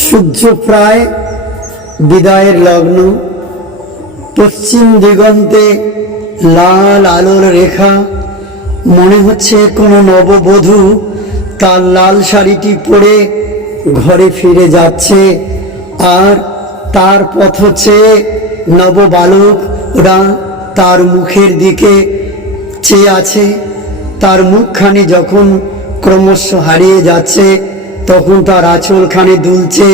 সূর্য প্রায় বিদায়ের লগ্ন। পশ্চিম দিগন্তে লাল আলোর রেখা। মনে হচ্ছে কোনো নববধূ তার লাল শাড়িটি পরে ঘরে ফিরে যাচ্ছে, আর তার পথ চেয়ে নববালকরা তার মুখের দিকে চেয়ে আছে। তার মুখখানি যখন ক্রমশ হারিয়ে যাচ্ছে, তখন তার আঁচলখানি দুলছে,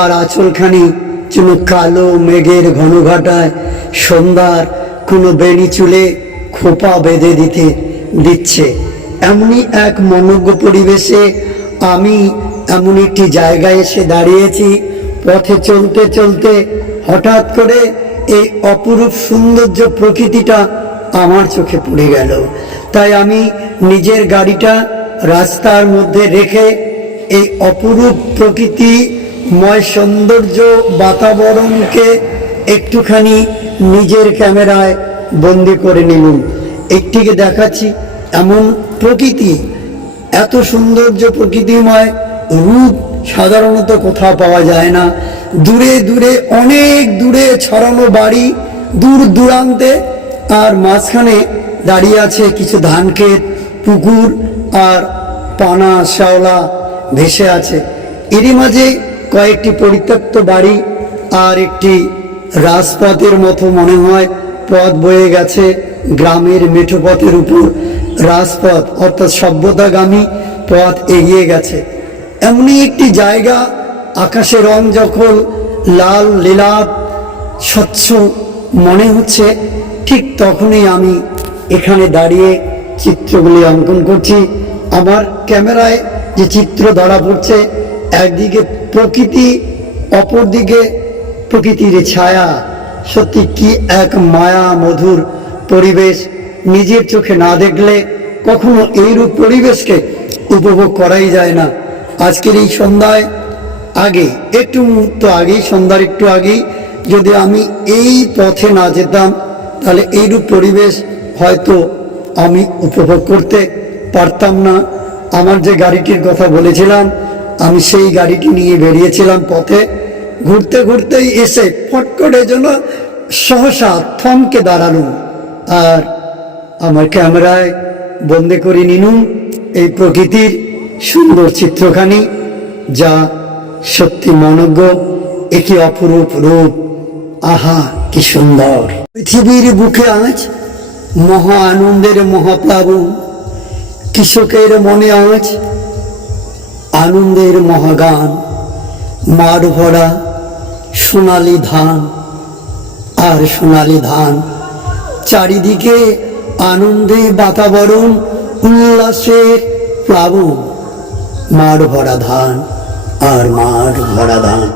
আর আঁচলখানি যেন কালো মেঘের ঘনঘটায় সন্ধ্যার কোনো বেণী চুলে খোপা বেঁধে দিচ্ছে। এমনই এক মনোজ্ঞ পরিবেশে আমি এমন একটি জায়গায় এসে দাঁড়িয়েছি। পথে চলতে চলতে হঠাৎ করে এই অপরূপ সৌন্দর্য প্রকৃতিটা আমার চোখে পড়ে গেল। তাই আমি নিজের গাড়িটা রাস্তার মধ্যে রেখে এই অপরূপ প্রকৃতিময় সৌন্দর্য বাতাবরণকে একটুখানি নিজের ক্যামেরায় বন্দি করে নিলাম। একটিকে দেখাচ্ছি। এমন প্রকৃতি, এত সৌন্দর্য প্রকৃতিময় রূপ সাধারণত কোথাও পাওয়া যায় না। দূরে দূরে, অনেক দূরে ছড়ানো বাড়ি, দূর দূরান্তে, আর মাঝখানে দাঁড়িয়ে আছে কিছু ধান ক্ষেত, পুকুর আর পানা শ্যাওলা ভেসে আছে। এরই মাঝে কয়েকটি পরিত্যক্ত বাড়ি আর একটি রাজপথের মতো মনে হয় পথ বয়ে গেছে গ্রামের মেঠো পথের উপর। রাজপথ অর্থাৎ সভ্যতাগামী পথ এগিয়ে গেছে। এমনই একটি জায়গা, আকাশের রং যখন লাল লীলাপ স্বচ্ছ মনে হচ্ছে, ঠিক তখনই আমি এখানে দাঁড়িয়ে চিত্রগুলি অঙ্কন করছি। আমার ক্যামেরায় যে চিত্র ধরা পড়ছে, একদিকে প্রকৃতি, অপরদিকে প্রকৃতির ছায়া। সত্যি কি এক মায়া মধুর পরিবেশ! নিজের চোখে না দেখলে কখনো এইরূপ পরিবেশকে উপভোগ করাই যায় না। আজকের এই সন্ধ্যায় আগে, একটু মুহূর্ত আগেই, সন্ধ্যার একটু আগেই যদি আমি এই পথে না যেতাম, তাহলে এইরূপ পরিবেশ হয়তো আমি উপভোগ করতে পারতাম না। আমার যে গাড়িটির কথা বলেছিলাম, আমি সেই গাড়িটি নিয়ে বেরিয়েছিলাম পথে। ঘুরতে ঘুরতেই এসে ফট করে যেন সহসা থমকে দাঁড়ালুম, আর আমার ক্যামেরায় বন্দি করে নিলুম এই প্রকৃতির সুন্দর চিত্রখানি, যা সত্যি মনোজ্ঞ। একই অপরূপ রূপ, আহা কি সুন্দর! পৃথিবীর বুকে আজ মহা আনন্দের মহাপ্লাবন। কৃষকের মনে আজ আনন্দের মহাগান। মাঠ ভরা সোনালি ধান আর সোনালি ধান, চারিদিকে আনন্দে বাতাবরণ, উল্লাসের প্লাবন। মাঠ ভরা ধান আর মাঠ ভরা ধান।